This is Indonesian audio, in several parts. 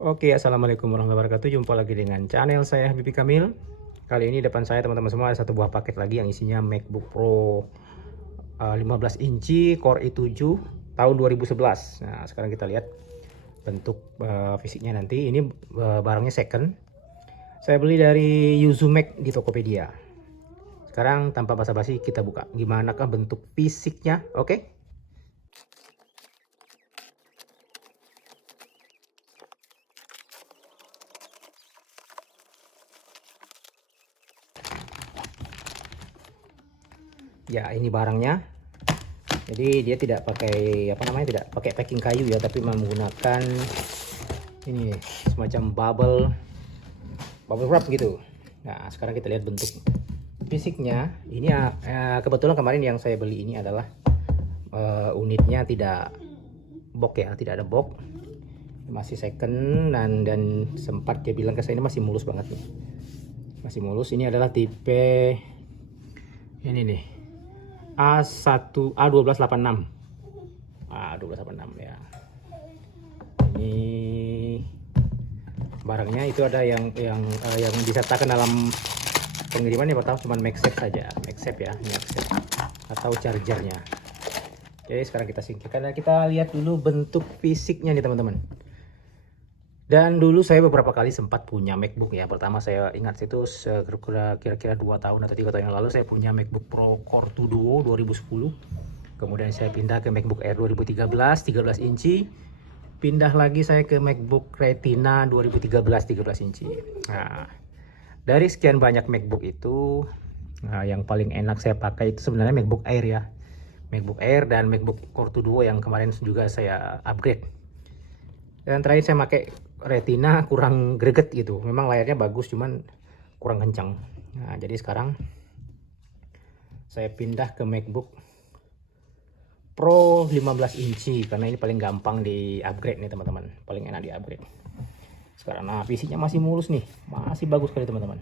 Oke, assalamualaikum warahmatullahi wabarakatuh. Jumpa lagi dengan channel saya Habibie Kamil. Kali ini depan saya teman-teman semua ada satu buah paket lagi yang isinya MacBook Pro 15 inci Core i7 tahun 2011. Nah, sekarang kita lihat bentuk fisiknya nanti. Ini barangnya second. Saya beli dari Yuzumek di Tokopedia. Sekarang tanpa basa-basi kita buka. Gimanakah bentuk fisiknya? Oke? Ya, ini barangnya. Jadi dia tidak pakai tidak pakai packing kayu ya, tapi menggunakan ini nih, semacam bubble wrap gitu. Nah, sekarang kita lihat bentuk fisiknya. Ini kebetulan kemarin yang saya beli ini adalah unitnya tidak box ya, tidak ada box, masih second, dan sempat dia bilang ke saya ini masih mulus banget nih, masih mulus. Ini adalah tipe ini nih, A1286 ya. Ini barangnya itu ada yang disertakan dalam pengiriman yang pertama cuma MagSafe saja, MagSafe ya, MagSafe atau chargernya. Oke, sekarang kita singkirkan dan kita lihat dulu bentuk fisiknya nih teman-teman. Dan dulu saya beberapa kali sempat punya MacBook ya. Pertama saya ingat itu kira-kira 2 tahun atau 3 tahun yang lalu saya punya MacBook Pro Core 2 Duo 2010. Kemudian saya pindah ke MacBook Air 2013, 13 inci. Pindah lagi saya ke MacBook Retina 2013, 13 inci. Nah, dari sekian banyak MacBook itu, yang paling enak saya pakai itu sebenarnya MacBook Air ya. MacBook Air dan MacBook Core 2 Duo yang kemarin juga saya upgrade. Dan terakhir saya pakai Retina kurang greget gitu. Memang layarnya bagus cuman kurang kencang. Nah, jadi sekarang saya pindah ke MacBook Pro 15 inci karena ini paling gampang di upgrade nih teman-teman. Paling enak di upgrade. Sekarang nah fisiknya masih mulus nih. Masih bagus sekali teman-teman.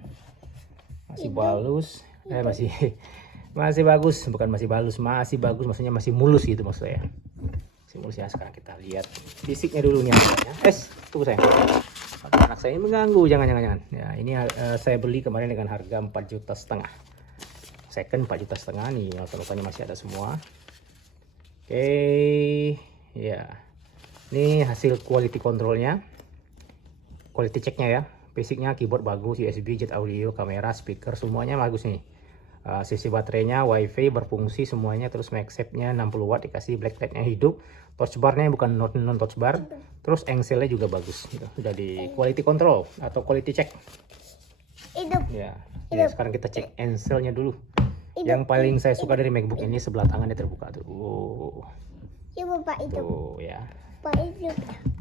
Masih bagus. Masih bagus, bukan masih bagus, maksudnya masih mulus gitu maksud saya. Mulus ya. Sekarang kita lihat fisiknya dulu nih ya. Tunggu saya. Anak saya ini mengganggu, jangan. Ya, ini saya beli kemarin dengan harga 4,5 juta. Second 4,5 juta nih, note-notanya masih ada semua. Oke, ya. Ini hasil quality controlnya. Quality checknya ya. Fisiknya keyboard bagus, USB, jet audio, kamera, speaker semuanya bagus nih. Sisi baterainya WiFi berfungsi semuanya, terus MagSafe-nya 60 watt dikasih backlight-nya hidup, touch bar-nya bukan non touch bar, terus engselnya juga bagus gitu. Sudah di quality control atau quality check ya. Sekarang kita cek engselnya dulu. Yang paling saya suka dari MacBook ini sebelah tangannya terbuka tuh. Tuh ya.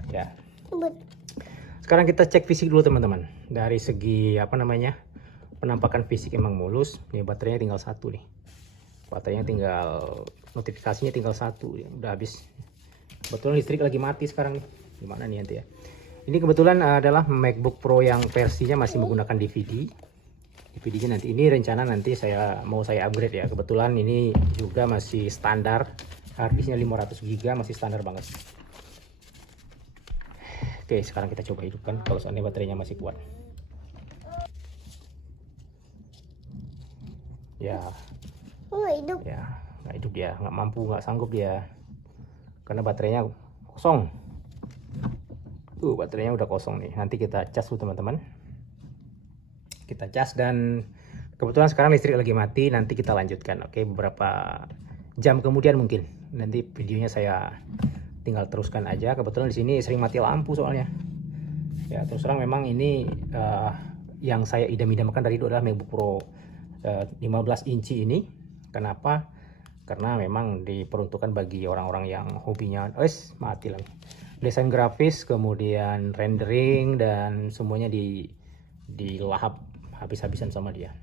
Ya. Sekarang kita cek fisik dulu teman-teman. Dari segi penampakan fisik emang mulus. Nih baterainya tinggal 1 nih. Baterainya tinggal, notifikasinya tinggal 1 ya, udah habis. Kebetulan listrik lagi mati sekarang nih. Gimana nih nanti ya. Ini kebetulan adalah MacBook Pro yang versinya masih menggunakan DVD. DVD-nya nanti ini rencana nanti saya upgrade ya. Kebetulan ini juga masih standar. Harddisknya 500 GB masih standar banget. Oke, sekarang kita coba hidupkan kalau seandainya baterainya masih kuat. Ya, hidup ya nggak hidup dia, nggak mampu, nggak sanggup dia karena baterainya kosong. Baterainya udah kosong nih. Nanti kita cas dulu teman-teman, kita cas. Dan kebetulan sekarang listrik lagi mati. Nanti kita lanjutkan, oke, beberapa jam kemudian mungkin nanti videonya saya tinggal teruskan aja. Kebetulan di sini sering mati lampu soalnya ya. Terus terang memang ini yang saya idam-idamkan dari itu adalah MacBook Pro 15 inci ini. Kenapa? Karena memang diperuntukkan bagi orang-orang yang hobinya mati lagi desain grafis, kemudian rendering, dan semuanya dilahap habis-habisan sama dia.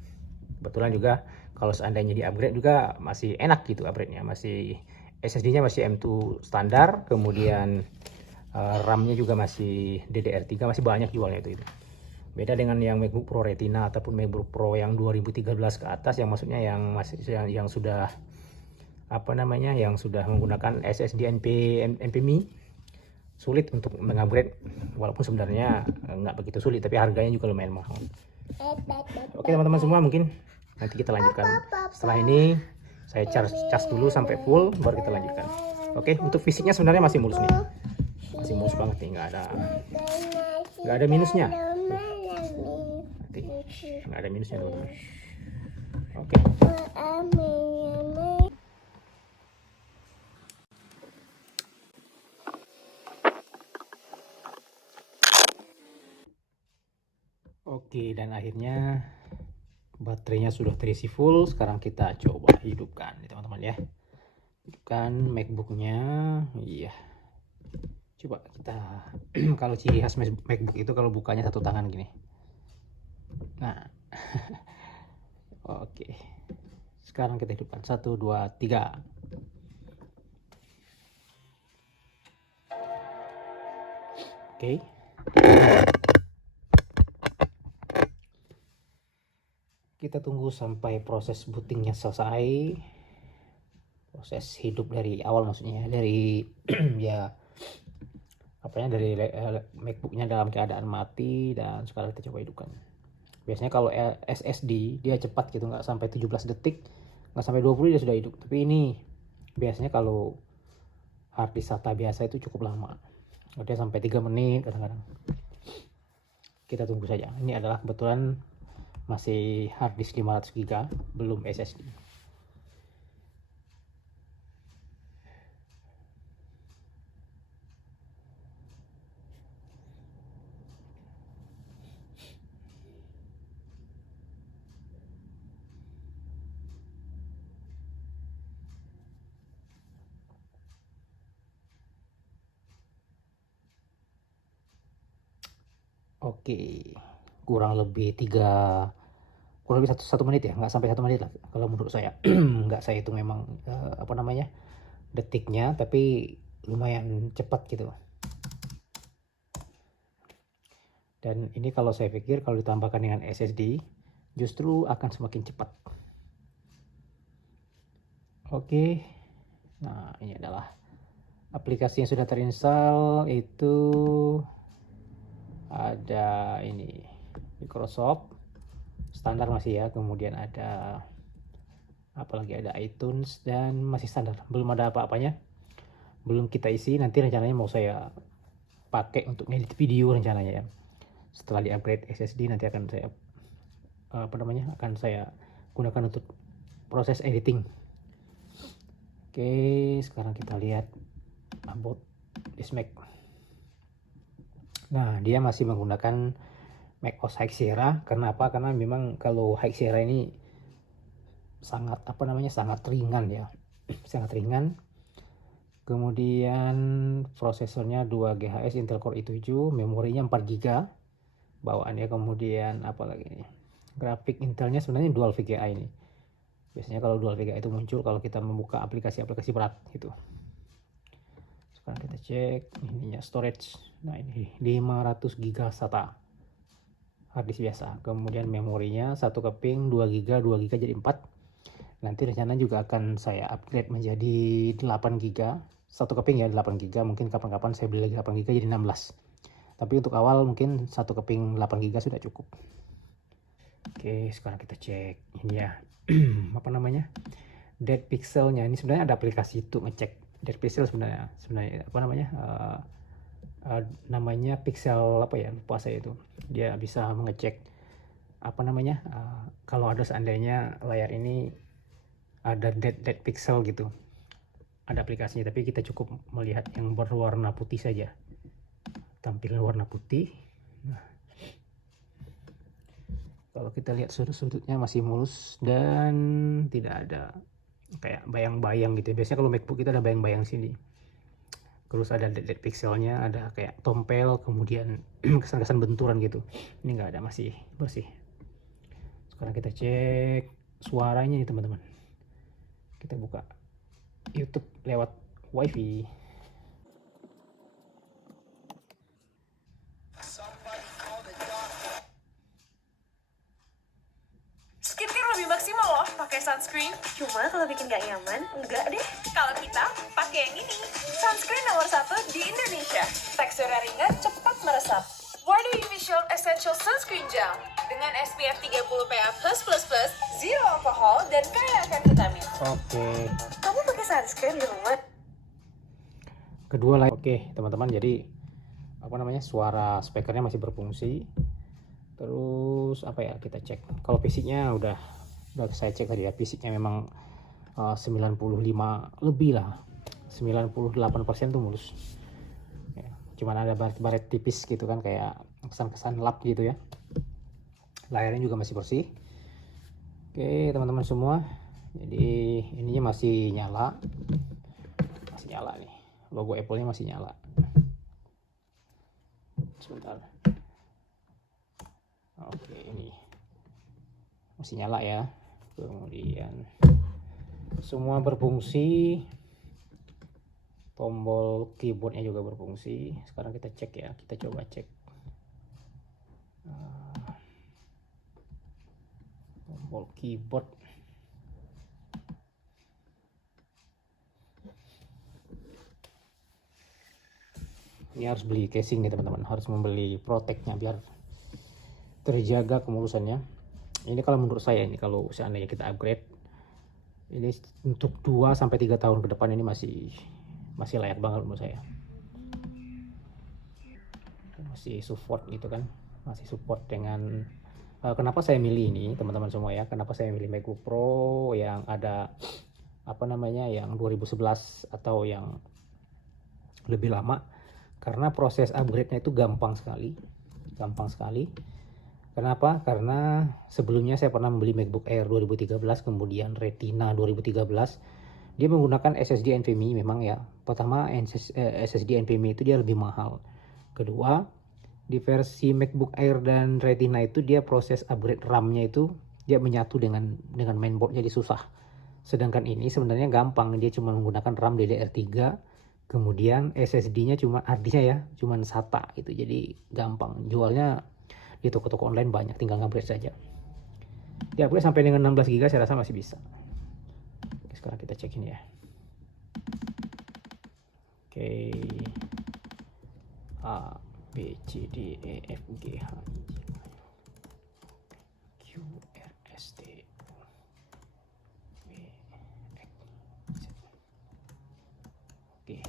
Kebetulan juga kalau seandainya di upgrade juga masih enak gitu upgrade-nya. Masih SSD-nya masih M2 standar, kemudian RAM-nya juga masih DDR3, masih banyak jualnya itu. Beda dengan yang MacBook Pro Retina ataupun MacBook Pro yang 2013 ke atas, yang maksudnya yang sudah yang sudah menggunakan SSD NVMe sulit untuk mengupgrade, walaupun sebenarnya nggak begitu sulit, tapi harganya juga lumayan mahal. Oke teman-teman semua, mungkin nanti kita lanjutkan setelah ini. Saya cas dulu sampai full, baru kita lanjutkan. Oke, untuk fisiknya sebenarnya masih mulus nih, masih mulus banget nih, nggak ada minusnya. Nggak ada minusnya teman-teman. Oke. Oke, dan akhirnya baterainya sudah terisi full. Sekarang kita coba hidupkan nih teman-teman ya. Hidupkan MacBooknya. Iya. Coba kita kalau ciri khas MacBook itu kalau bukanya satu tangan gini. Nah. Oke. Sekarang kita hidupkan. 1, 2, 3. Oke. Kita tunggu sampai proses bootingnya selesai, proses hidup dari awal, maksudnya dari ya apanya, dari MacBooknya dalam keadaan mati. Dan sekarang kita coba hidupkan. Biasanya kalau SSD dia cepat gitu, nggak sampai 17 detik, nggak sampai 20 dia sudah hidup. Tapi ini biasanya kalau hard disk SATA biasa itu cukup lama, dia sampai 3 menit kadang-kadang. Kita tunggu saja. Ini adalah kebetulan masih hard disk 500 GB, belum SSD. Oke, kurang lebih satu menit ya, nggak sampai 1 menit lah kalau menurut saya. Nggak saya itu memang apa namanya detiknya, tapi lumayan cepat gitu. Dan ini kalau saya pikir kalau ditambahkan dengan SSD justru akan semakin cepat. Oke, nah ini adalah aplikasi yang sudah terinstall. Itu ada ini Microsoft standar masih ya, kemudian ada apalagi, ada iTunes, dan masih standar, belum ada apa-apanya, belum kita isi. Nanti rencananya mau saya pakai untuk ngedit video rencananya ya. Setelah di upgrade SSD nanti akan saya akan saya gunakan untuk proses editing. Oke, sekarang kita lihat about this Mac. Nah, dia masih menggunakan macOS High Sierra. Kenapa? Karena memang kalau High Sierra ini sangat sangat ringan ya, sangat ringan. Kemudian prosesornya 2 GHz Intel Core i7, memorinya 4 GB bawaannya. Kemudian apalagi ini, grafik Intelnya sebenarnya Dual VGA ini. Biasanya kalau Dual VGA itu muncul kalau kita membuka aplikasi-aplikasi berat gitu. Sekarang kita cek ininya, storage. Nah, ini 500 GB SATA, harddisk biasa. Kemudian memorinya 1 keping 2 GB, 2 GB jadi 4. Nanti rencana juga akan saya upgrade menjadi 8 GB. 1 keping ya 8 GB, mungkin kapan-kapan saya beli lagi 8 GB jadi 16. Tapi untuk awal mungkin 1 keping 8 GB sudah cukup. Oke, sekarang kita cek ini ya. Apa namanya? Dead pixelnya. Ini sebenarnya ada aplikasi untuk ngecek dead pixel sebenarnya apa namanya? Namanya pixel apa ya, lupa saya itu. Dia bisa mengecek apa namanya? Kalau ada seandainya layar ini ada dead pixel gitu. Ada aplikasinya, tapi kita cukup melihat yang berwarna putih saja. Tampilan warna putih. Nah, kalau kita lihat sudut-sudutnya masih mulus dan tidak ada kayak bayang-bayang gitu. Biasanya kalau MacBook kita ada bayang-bayang sini. Terus ada dead pixelnya, ada kayak tompel, kemudian kesan-kesan benturan gitu. Ini nggak ada, masih bersih. Sekarang kita cek suaranya nih teman-teman. Kita buka YouTube lewat WiFi. Skincare lebih maksimal loh pakai pakai sunscreen? Cuma kalau bikin gak nyaman, enggak deh. Kalau kita pakai yang ini. Sunscreen nomor 1 di Indonesia. Teksturnya ringan, cepat meresap. Wardah Facial Essential Sunscreen Gel dengan SPF 30 PA++, zero alkohol dan kaya akan vitamin. Oke. Kamu pakai sunscreen di rumah? Kedua lagi. Oke, teman-teman, jadi apa namanya? Suara speakernya masih berfungsi. Terus apa ya? Kita cek. Kalau fisiknya udah saya cek tadi ya, fisiknya memang 95 lebih lah. 98% tuh mulus. Ya, cuman ada baret-baret tipis gitu kan, kayak kesan-kesan lap gitu ya. Layarnya juga masih bersih. Oke, teman-teman semua. Jadi ininya masih nyala. Masih nyala nih. Logo Apple-nya masih nyala. Sebentar. Oke, ini masih nyala ya. Kemudian semua berfungsi. Tombol keyboardnya juga berfungsi. Sekarang kita cek ya, kita coba cek tombol keyboard. Ini harus beli casing nih teman-teman, harus membeli protectnya biar terjaga kemulusannya. Ini kalau menurut saya, ini kalau seandainya kita upgrade, ini untuk 2-3 tahun ke depan ini masih layak banget menurut saya. Masih support gitu kan, masih support dengan kenapa saya milih ini teman-teman semua ya, kenapa saya milih MacBook Pro yang ada apa namanya, yang 2011 atau yang lebih lama, karena proses upgrade-nya itu gampang sekali. Kenapa? Karena sebelumnya saya pernah membeli MacBook Air 2013, kemudian Retina 2013. Dia menggunakan SSD NVMe memang ya. Pertama, SSD NVMe itu dia lebih mahal. Kedua, di versi MacBook Air dan Retina itu dia proses upgrade RAM-nya itu dia menyatu dengan mainboard, jadi susah. Sedangkan ini sebenarnya gampang, dia cuma menggunakan RAM DDR3, kemudian SSD-nya cuma harddisknya ya, cuma SATA itu, jadi gampang. Jualnya di toko-toko online banyak, tinggal ngupgrade saja. Di upgrade sampai dengan 16 GB saya rasa masih bisa. Oke, sekarang kita cek ini ya. Oke. A B C D E F G H I J Q R S T U V X Z. Oke.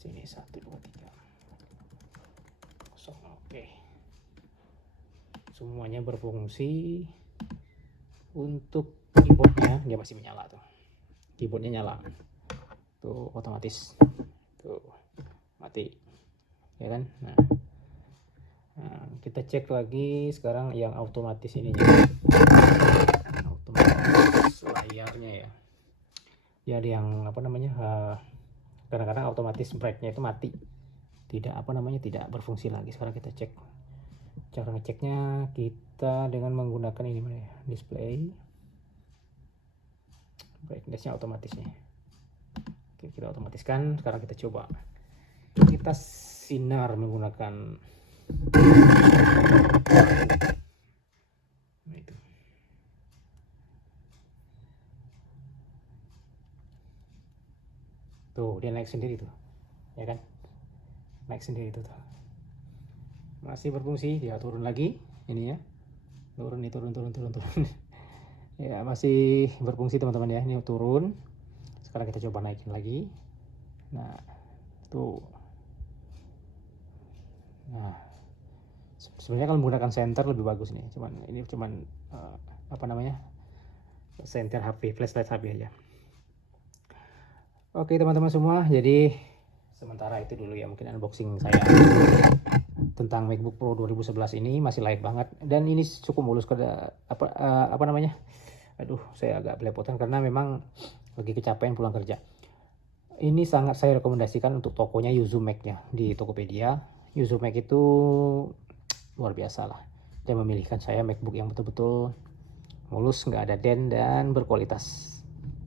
Sini 1 2 3. Kosong. Oke. Semuanya berfungsi. Untuk keyboardnya dia masih menyala tuh. Keyboardnya nyala. Tuh otomatis. Tuh mati. Ya kan? Nah, kita cek lagi sekarang yang otomatis ininya. Otomatis layarnya ya. Jadi yang apa namanya? Kadang-kadang otomatis brightnya itu mati. Tidak apa namanya, tidak berfungsi lagi. Sekarang kita cek. Cara ngeceknya kita dengan menggunakan ini mana ya, display brightnessnya otomatis nih. Oke, kita otomatiskan. Sekarang kita coba, kita sinar menggunakan nah, itu. Tuh dia naik sendiri tuh ya kan, naik sendiri tuh. Masih berfungsi, dia turun lagi ini ya, turun ya masih berfungsi teman-teman ya. Ini turun, sekarang kita coba naikin lagi. Nah tuh, nah sebenarnya kalau menggunakan center lebih bagus nih, ini cuman apa namanya, center HP, flashlight HP aja. Oke teman-teman semua, jadi sementara itu dulu ya mungkin unboxing saya tentang MacBook Pro 2011 ini. Masih layak banget dan ini cukup mulus. Apa namanya, aduh saya agak belepotan karena memang lagi kecapean pulang kerja. Ini sangat saya rekomendasikan untuk tokonya Yuzu Mac-nya di Tokopedia. Yuzu Mac itu luar biasa lah, dia memilihkan saya MacBook yang betul-betul mulus, nggak ada dent dan berkualitas.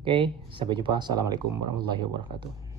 Oke, sampai jumpa. Assalamualaikum warahmatullahi wabarakatuh.